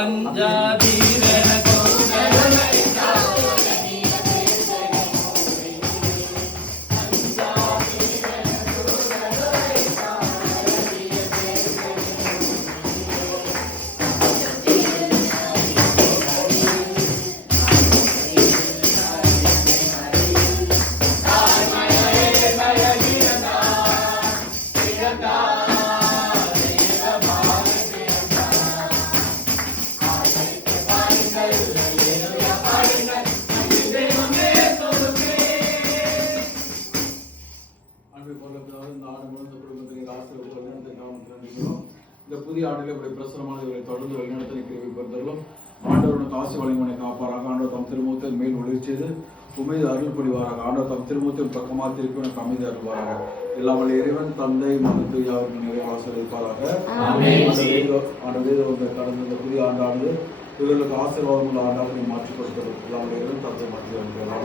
அஞ்சாதீரென இந்த புதிய ஆண்டில் இப்படி பிரசனமான இவரை தொடர்ந்து வழிநடத்த கிருபைப்படுத்தலும் ஆண்டவருடைய காசு வழங்குவனை காப்பாராக. ஆண்டவர் தம் திருமுகத்தின் மேல் ஒளி செய்து உமைது அருள் புரிவாராக. ஆண்டவர் தம் திருமுகத்தின் பக்கமாக திருப்பி எனக்கு அமைதி அருள்வாராக. எல்லாம் வல்ல இறைவன் தந்தை மகத்து யாருக்கு நிறைய ஆசீர்வதிப்பாராக. ஆண்டவர் கடந்த இந்த புதிய ஆண்டானது இவர்களுக்கு ஆசீர்வாதமுள்ள ஆண்டாக மாற்றிக் கொடுக்கிறது. எல்லாம் வல்ல இறைவன் தந்தை மகத்து அருள்வாராக.